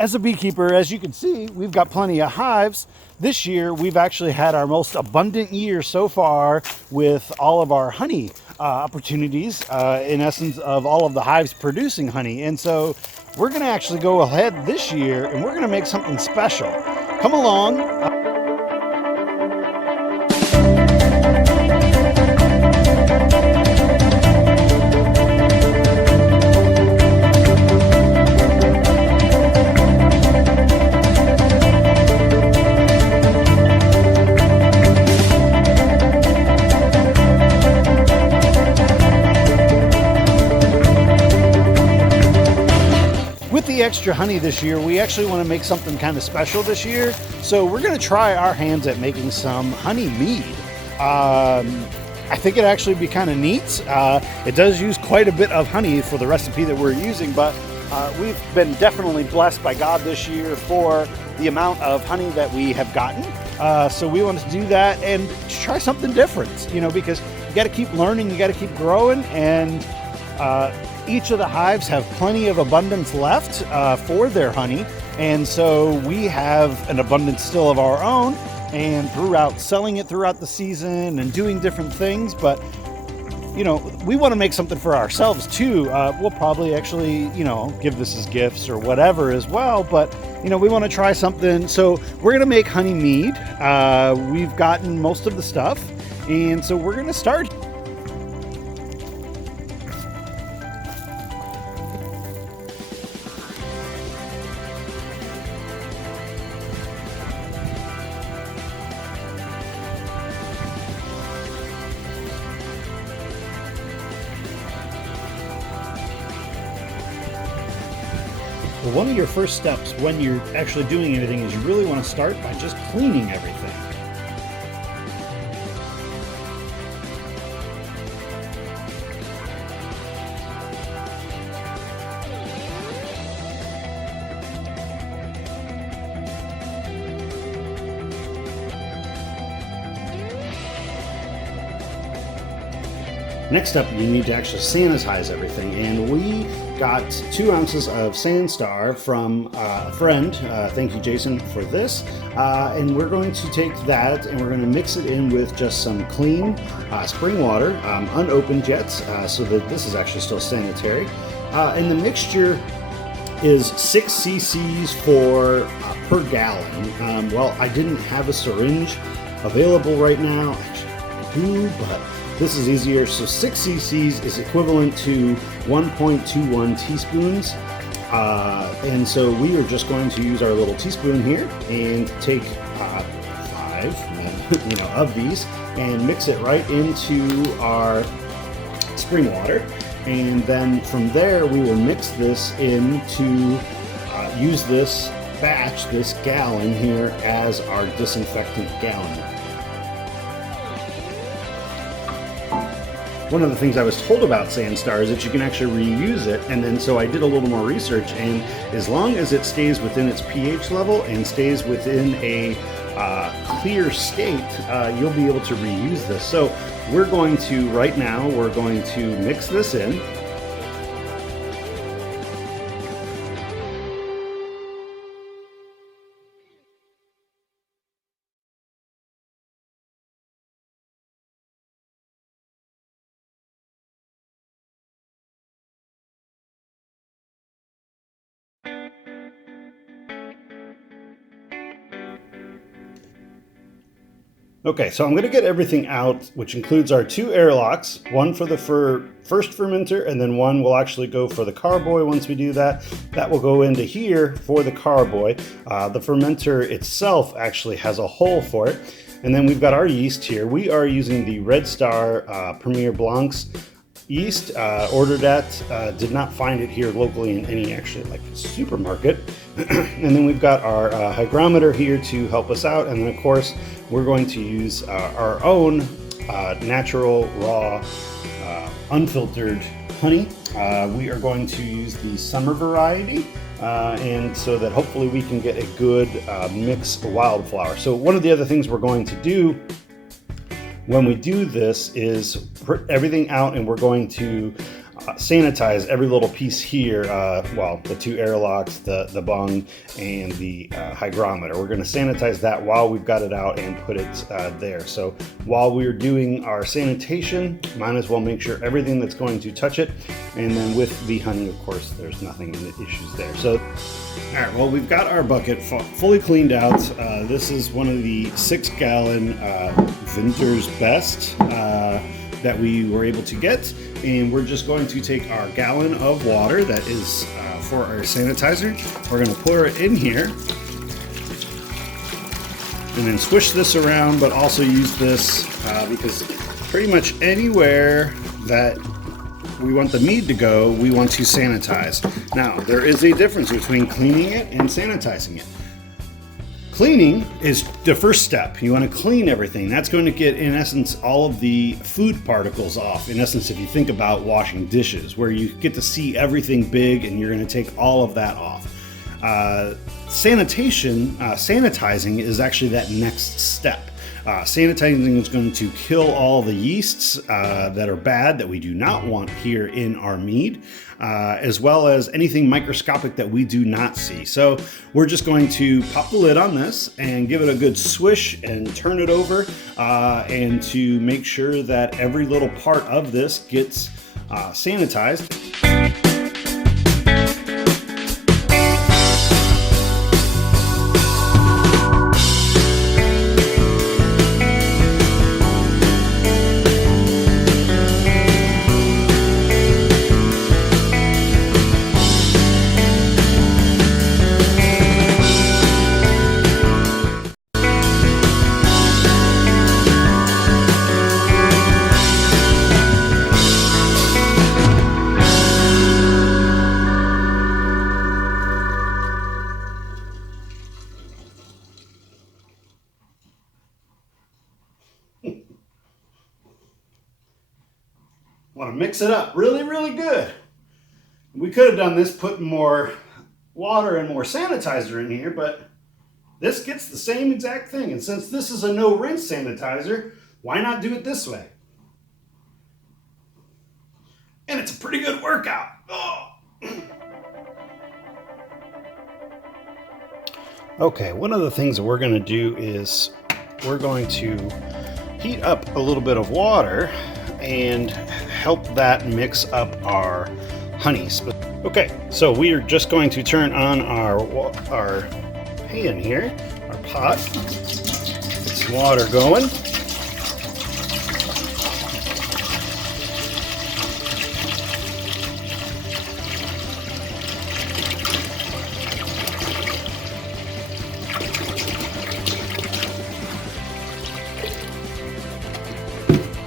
as a beekeeper, as you can see, we've got plenty of hives. This year, we've actually had our most abundant year so far with all of our honey opportunities, in essence, of all of the hives producing honey. And so we're going to actually go ahead this year and we're going to make something special. Come along. Extra honey this year, we actually want to make something kind of special this year, so we're going to try our hands at making some honey mead. I think it'd actually be kind of neat. It does use quite a bit of honey for the recipe that we're using, but we've been definitely blessed by God this year for the amount of honey that we have gotten, so we want to do that and try something different, you know, because you got to keep learning, you got to keep growing, and each of the hives have plenty of abundance left for their honey, and so we have an abundance still of our own, and throughout selling it throughout the season and doing different things. But you know, we want to make something for ourselves too. We'll probably actually, you know, give this as gifts or whatever as well, but you know, we want to try something, so we're gonna make honey mead. We've gotten most of the stuff, and so we're gonna start. Well, one of your first steps when you're actually doing anything is you really want to start by just cleaning everything. Next up, you need to actually sanitize everything, and we got 2 ounces of Sandstar from a friend. Thank you, Jason, for this. And we're going to take that and we're going to mix it in with just some clean spring water, unopened yet, so that this is actually still sanitary. And the mixture is 6 cc's per gallon. Well, I didn't have a syringe available right now. Actually, I do, but this is easier. So 6 cc's is equivalent to 1.21 teaspoons. And so we are just going to use our little teaspoon here and take 5 of these and mix it right into our spring water. And then from there, we will mix this into, use this batch, this gallon here, as our disinfectant gallon. One of the things I was told about Sandstar is that you can actually reuse it, and then so I did a little more research, and as long as it stays within its pH level and stays within a clear state, you'll be able to reuse this. So we're going to, right now, we're going to mix this in. Okay, so I'm going to get everything out, which includes our 2 airlocks, one for the first fermenter, and then one will actually go for the carboy. Once we do that, that will go into here for the carboy. The fermenter itself actually has a hole for it. And then we've got our yeast here. We are using the Red Star Premier Blancs yeast, ordered at, did not find it here locally in any actually like supermarket. And then we've got our hygrometer here to help us out, and then of course we're going to use our own natural, raw, unfiltered honey. We are going to use the summer variety, and so that hopefully we can get a good mix of wildflower. So one of the other things we're going to do when we do this is put everything out, and we're going to sanitize every little piece here, well, the two airlocks, the bung, and the hygrometer. We're going to sanitize that while we've got it out and put it there. So while we're doing our sanitation, might as well make sure everything that's going to touch it. And then with the honey, of course, there's nothing in the issues there. So, all right, well, we've got our bucket fully cleaned out. This is one of the 6-gallon Vinter's Best that we were able to get. And we're just going to take our gallon of water that is for our sanitizer. We're going to pour it in here and then swish this around, but also use this because pretty much anywhere that we want the mead to go, we want to sanitize. Now, there is a difference between cleaning it and sanitizing it. Cleaning is the first step. You want to clean everything. That's going to get, in essence, all of the food particles off. In essence, if you think about washing dishes, where you get to see everything big and you're going to take all of that off. Sanitizing is actually that next step. Sanitizing is going to kill all the yeasts that are bad that we do not want here in our mead, as well as anything microscopic that we do not see. So we're just going to pop the lid on this and give it a good swish and turn it over and to make sure that every little part of this gets sanitized. Want to mix it up really, really good. We could have done this, putting more water and more sanitizer in here, but this gets the same exact thing. And since this is a no rinse sanitizer, why not do it this way? And it's a pretty good workout. Oh. Okay, one of the things that we're going to do is we're going to heat up a little bit of water and help that mix up our honeys. Okay, so we are just going to turn on our pan here, our pot. Get some water going.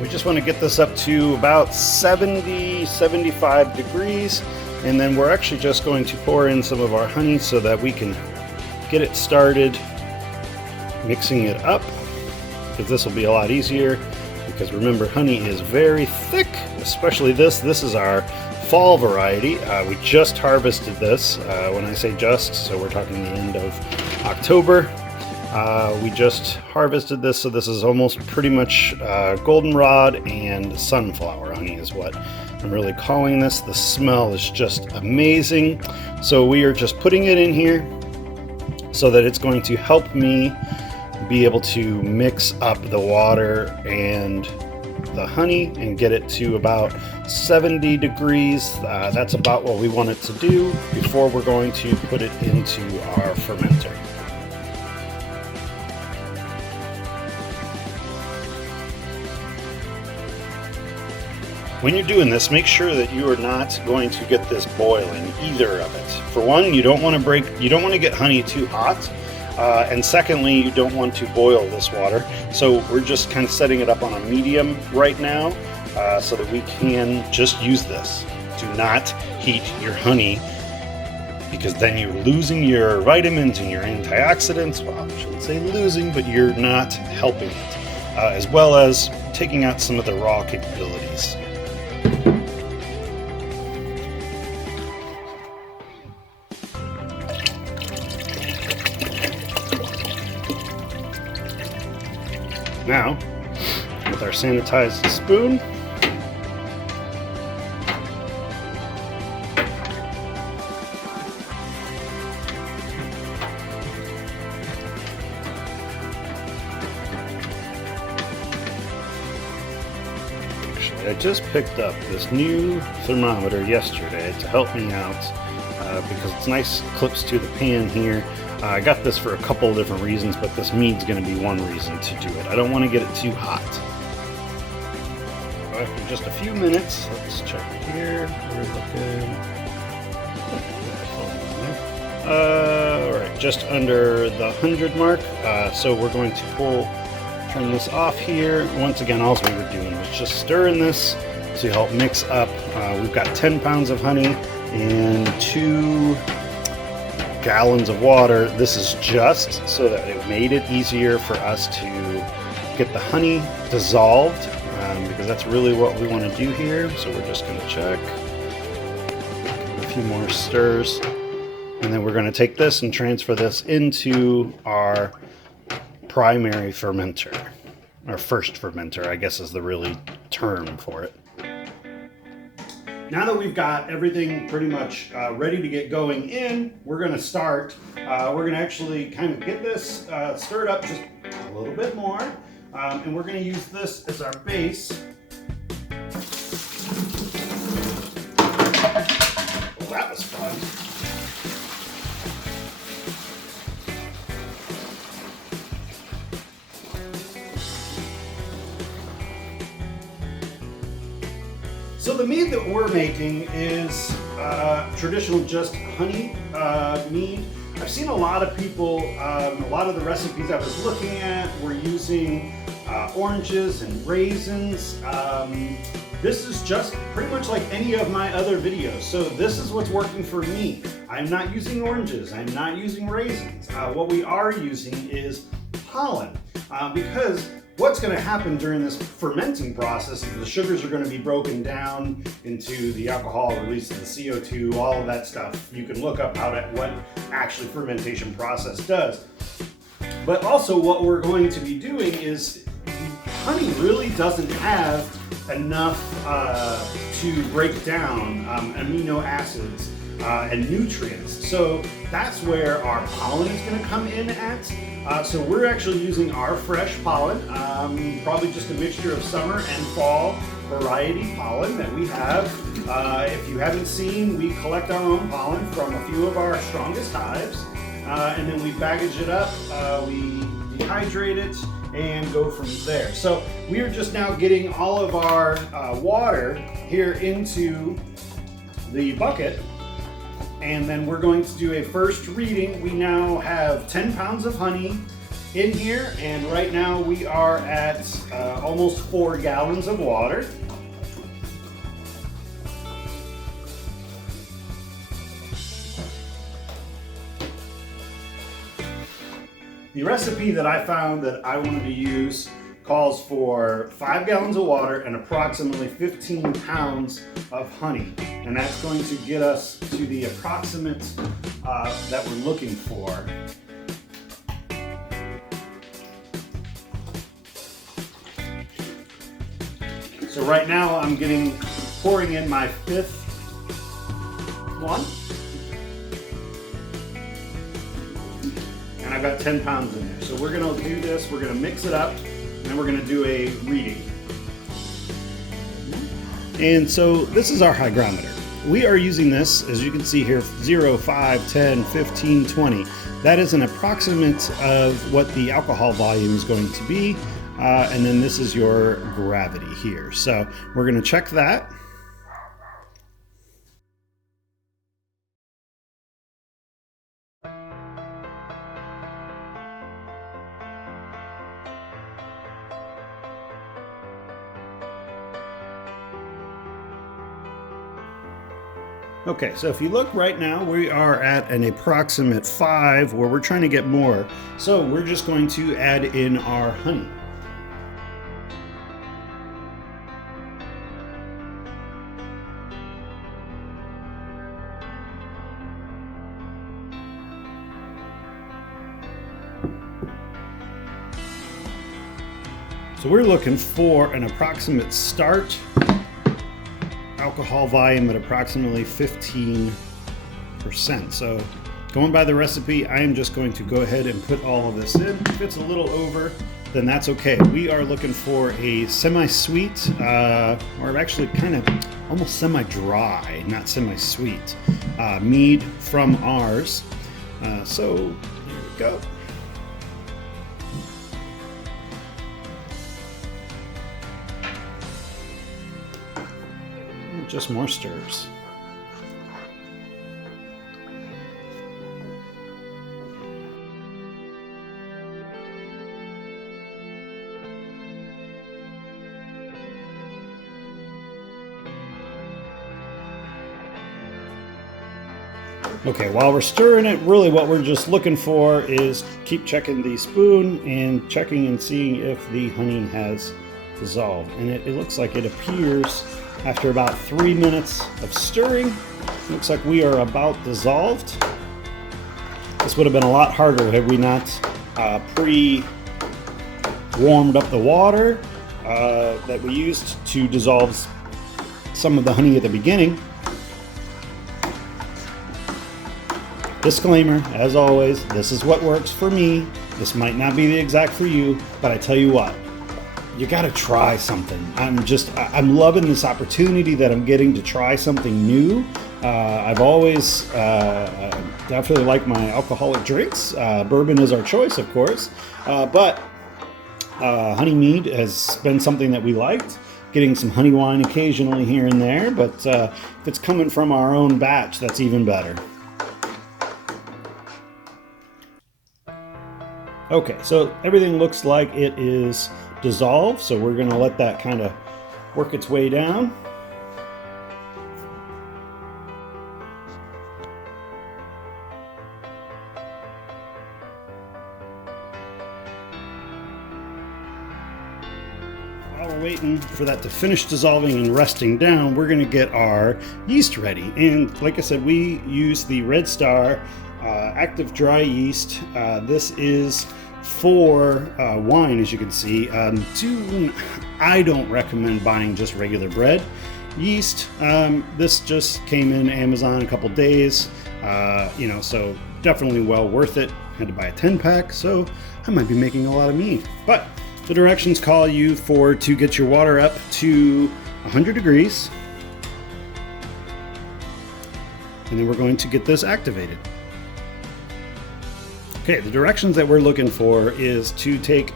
We just want to get this up to about 70-75 degrees, and then we're actually just going to pour in some of our honey so that we can get it started mixing it up, because this will be a lot easier, because remember, honey is very thick, especially this is our fall variety. We just harvested this. When I say just, so we're talking the end of October. We just harvested this, so this is almost pretty much goldenrod and sunflower honey is what I'm really calling this. The smell is just amazing. So we are just putting it in here so that it's going to help me be able to mix up the water and the honey and get it to about 70 degrees. That's about what we want it to do before we're going to put it into our fermenter. When you're doing this, make sure that you are not going to get this boiling, either of it. For one, you don't want to get honey too hot, and secondly, you don't want to boil this water. So we're just kind of setting it up on a medium right now, so that we can just use this. Do not heat your honey, because then you're losing your vitamins and your antioxidants. Well, I shouldn't say losing, but you're not helping it, as well as taking out some of the raw capabilities. Now, with our sanitized spoon, I just picked up this new thermometer yesterday to help me out because it's nice, clips to the pan here. I got this for a couple of different reasons, but this Mead's going to be one reason to do it. I don't want to get it too hot. After just a few minutes, let's check here. We're looking. All right, just under the 100 mark. So we're going to turn this off here. Once again, all we were doing was just stirring this to help mix up. We've got 10 pounds of honey and 2 gallons of water. This is just so that it made it easier for us to get the honey dissolved, because that's really what we want to do here. So we're just going to check a few more stirs, and then we're going to take this and transfer this into our primary fermenter, or first fermenter, I guess is the really term for it. Now that we've got everything pretty much ready to get going in, we're going to start. We're going to actually kind of get this stirred up just a little bit more, and we're going to use this as our base. Well, that was fun. So the mead that we're making is traditional just honey mead. I've seen a lot of people, a lot of the recipes I was looking at were using oranges and raisins. This is just pretty much like any of my other videos. So this is what's working for me. I'm not using oranges, I'm not using raisins. What we are using is pollen, because what's going to happen during this fermenting process is the sugars are going to be broken down into the alcohol, release of the CO2, all of that stuff. You can look up what actually fermentation process does. But also what we're going to be doing is honey really doesn't have enough to break down amino acids and nutrients. So that's where our pollen is going to come in at. So we're actually using our fresh pollen, probably just a mixture of summer and fall variety pollen that we have. If you haven't seen, we collect our own pollen from a few of our strongest hives, and then we package it up, we dehydrate it, and go from there. So we are just now getting all of our water here into the bucket, and then we're going to do a first reading. We now have 10 pounds of honey in here, and right now we are at almost 4 gallons of water. The recipe that I found that I wanted to use calls for 5 gallons of water and approximately 15 pounds of honey. And that's going to get us to the approximate that we're looking for. So right now I'm pouring in my 5th one. And I've got 10 pounds in there. So we're gonna do this, we're gonna mix it up, and then we're gonna do a reading. And so this is our hygrometer. We are using this, as you can see here, 0, 5, 10, 15, 20. That is an approximate of what the alcohol volume is going to be. And then this is your gravity here. So we're gonna check that. Okay, so if you look right now, we are at an approximate 5 where we're trying to get more. So we're just going to add in our honey. So we're looking for an approximate start alcohol volume at approximately 15%. So going by the recipe, I am just going to go ahead and put all of this in. If it's a little over, then that's okay. We are looking for a semi-sweet, or actually kind of almost semi-dry, not semi-sweet, mead from ours. So here we go. Just more stirs. Okay, while we're stirring it, really what we're just looking for is keep checking the spoon and checking and seeing if the honey has dissolved. And it looks like it appears after about 3 minutes of stirring. Looks like we are about dissolved. This would have been a lot harder had we not pre-warmed up the water that we used to dissolve some of the honey at the beginning. Disclaimer, as always, this is what works for me. This might not be the exact for you, but I tell you what, you gotta try something. I'm loving this opportunity that I'm getting to try something new. I've always definitely liked my alcoholic drinks. Bourbon is our choice, of course, but Honey Mead has been something that we liked. Getting some honey wine occasionally here and there, but if it's coming from our own batch, that's even better. Okay, so everything looks like it is dissolved, so we're going to let that kind of work its way down. While we're waiting for that to finish dissolving and resting down, we're going to get our yeast ready. And like I said, we use the Red Star active dry yeast. This is for wine, as you can see. I don't recommend buying just regular bread yeast. This just came in Amazon a couple days, so definitely well worth it. Had to buy a 10-pack, so I might be making a lot of mead. But the directions call you to get your water up to 100 degrees, and then we're going to get this activated. Okay, the directions that we're looking for is to take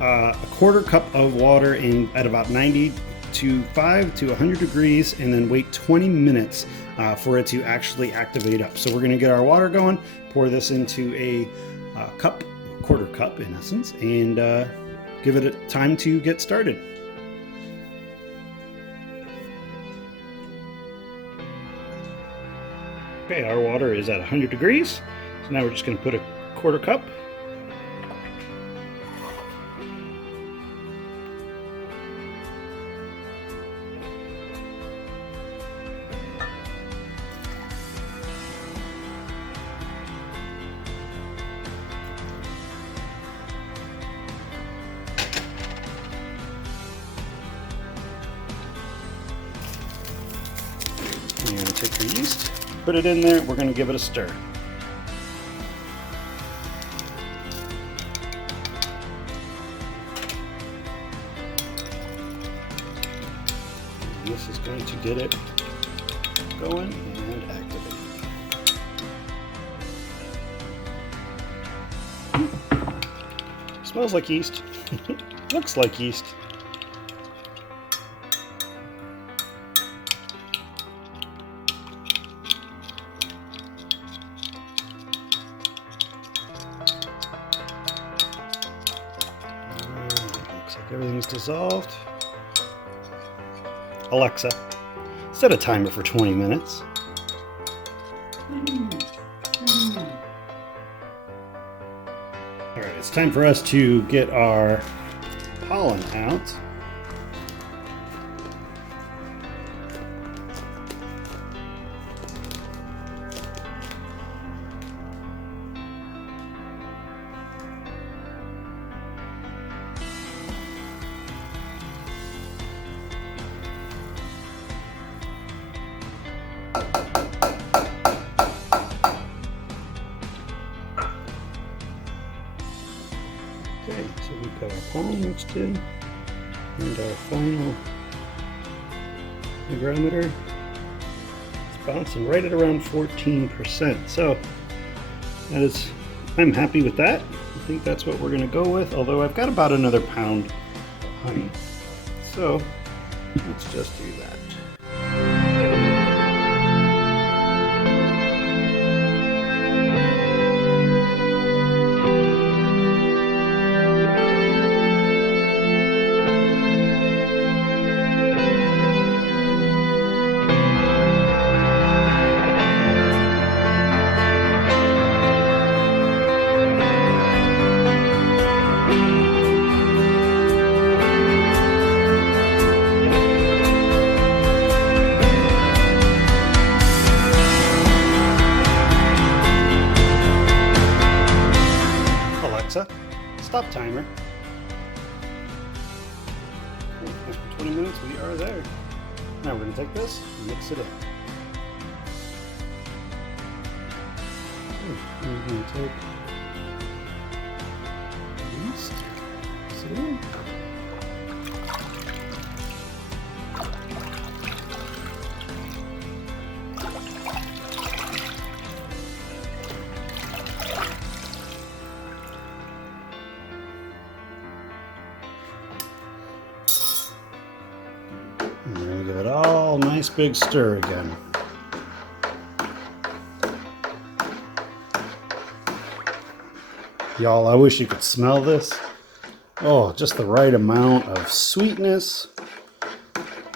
a quarter cup of water at about 95 to 100 degrees, and then wait 20 minutes for it to actually activate up. So we're going to get our water going, pour this into a quarter cup in essence, and give it a time to get started. Okay, our water is at 100 degrees, so now we're just going to put a quarter cup. You're going to take your yeast, put it in there, we're going to give it a stir. This is going to get it going and activated. Smells like yeast. Looks like yeast. Looks like everything's dissolved. Alexa, set a timer for 20 minutes. All right, it's time for us to get our pollen out. Okay, so we've got our pollen mixed in and our final hygrometer. It's bouncing right at around 14%. So that is, I'm happy with that. I think that's what we're going to go with, although I've got about another pound of honey. So let's just do that. Alexa, stop timer. After 20 minutes, we are there. Now we're going to take this and mix it in. We're going to take yeast, mix it in. And then we give it all nice big stir again. Y'all, I wish you could smell this. Oh, just the right amount of sweetness.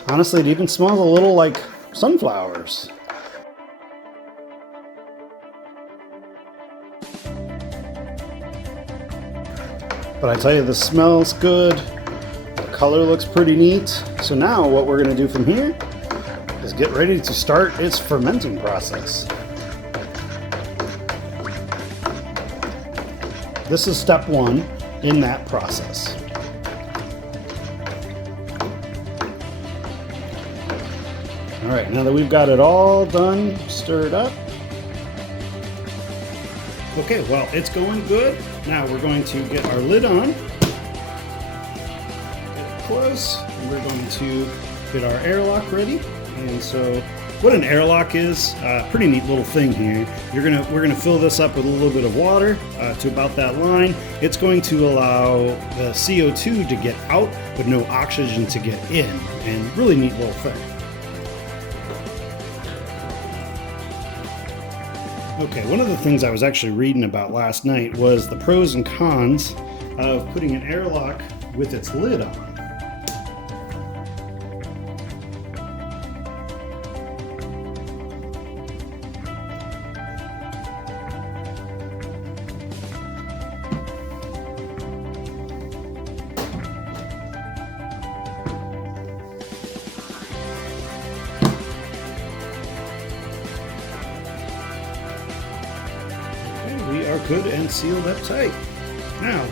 Honestly, it even smells a little like sunflowers. But I tell you, this smells good. Color looks pretty neat. So now what we're going to do from here is get ready to start its fermenting process. This is step one in that process. All right, now that we've got it all done, stirred up. Okay, well, it's going good. Now we're going to get our lid on. Close, and we're going to get our airlock ready. And so what an airlock is, pretty neat little thing here. We're gonna fill this up with a little bit of water to about that line. It's going to allow the CO2 to get out, but no oxygen to get in, and really neat little thing. Okay, one of the things I was actually reading about last night was the pros and cons of putting an airlock with its lid on. We are good and sealed up tight. Now,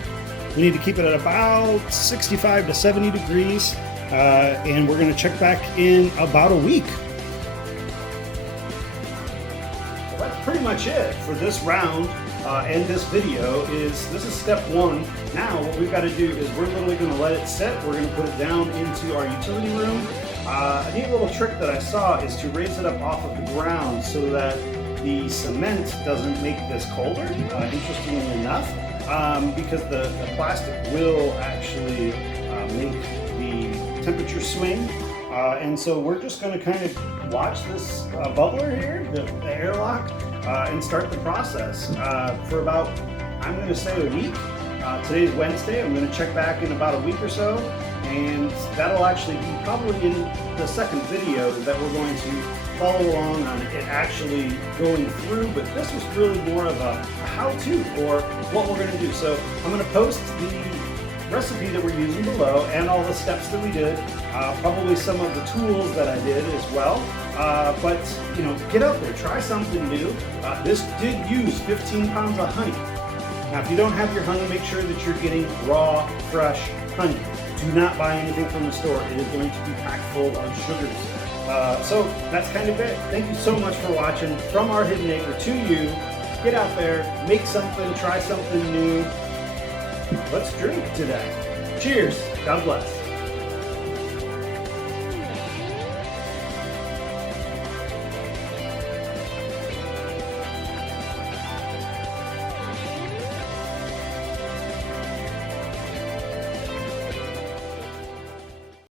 we need to keep it at about 65 to 70 degrees, and we're going to check back in about a week. Well, that's pretty much it for this round and this video. This is step one. Now, what we've got to do is we're literally going to let it sit. We're going to put it down into our utility room. A neat little trick that I saw is to raise it up off of the ground so that the cement doesn't make this colder, interestingly enough, because the plastic will actually make the temperature swing. And so we're just going to kind of watch this bubbler here, the airlock, and start the process for about, I'm going to say a week. Today's Wednesday. I'm going to check back in about a week or so, and that'll actually be probably in the second video that we're going to follow along on it actually going through, but this was really more of a how-to or what we're going to do. So I'm going to post the recipe that we're using below and all the steps that we did, probably some of the tools that I did as well. But you know, get out there, try something new. This did use 15 pounds of honey. Now, if you don't have your honey, make sure that you're getting raw, fresh honey. Do not buy anything from the store. It is going to be packed full of sugars. So that's kind of it. Thank you so much for watching. From our Hidden Acre to you, get out there, make something, try something new, let's drink today. Cheers. God bless.